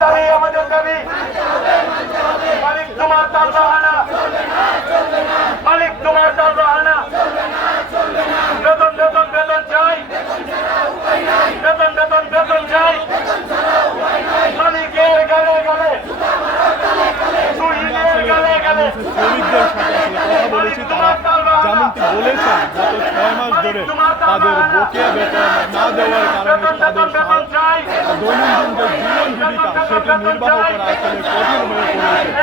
দাবি আমাদের দাবি মালিক তোমার তার বাহানা মালিক তোমার তার বাহানা বেতন বেতন বেতন চাই বেতন বেতন বেতন চাই মালিকের গালে গালে তুহিনের গালে গালে শ্রমিকদের সাথে আসলে কথা বলেছি তারা যেমনটি বলেছেন গত ছয় মাস ধরে তাদের বকেয়া বেতন না দেওয়ার কারণে তাদের দৈনন্দিন যে জীবন জীবিকা সেটি নির্বাহ করা আসলে কঠিন হয়ে পড়েছে।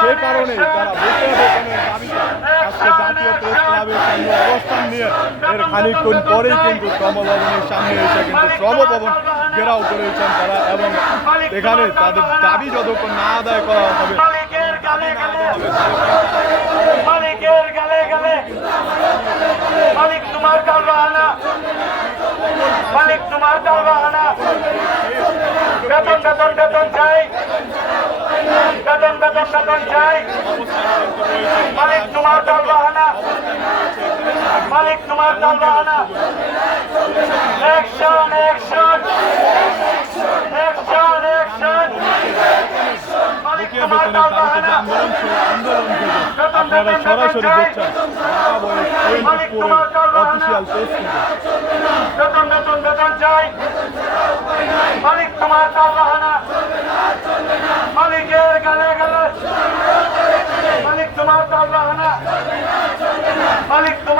সে কারণে তারা বকেয়া বেতনের দাবিতে আজকে জাতীয় প্রেস ক্লাবের সামনে অবস্থান নিয়ে এর খানিকক্ষণ পরেই কিন্তু শ্রমভবনের সামনে এসে কিন্তু শ্রমভবন ঘেরাও করেছেন তারা এবং এখানে তাদের দাবি যতক্ষণ না আদায় করা হবে মালিকের গালে গালে মালিকের গালে গালে মালিক তোমার কাল বাহানা। মালিক তোমার কাল বাহানা। বেতন বেতন বেতন চাই। বেতন বেতন বেতন চাই। মালিক তোমার কাল বাহানা। মালিক তোমার কাল বাহানা। অ্যাকশন অ্যাকশন তোমার বেতনের দাবিতে যে আন্দোলন ছিল, আন্দোলন থেকে আপনারা সরাসরি দেখছেন। ঢাকা বয়েস টোয়েন্টি ফোরের অফিসিয়াল পেজ বেতন বেতন বেতন চাই। মালিক তোমার তার বাহানা মালিকের গালে গালে। মালিক তোমার তার মালিক তোমার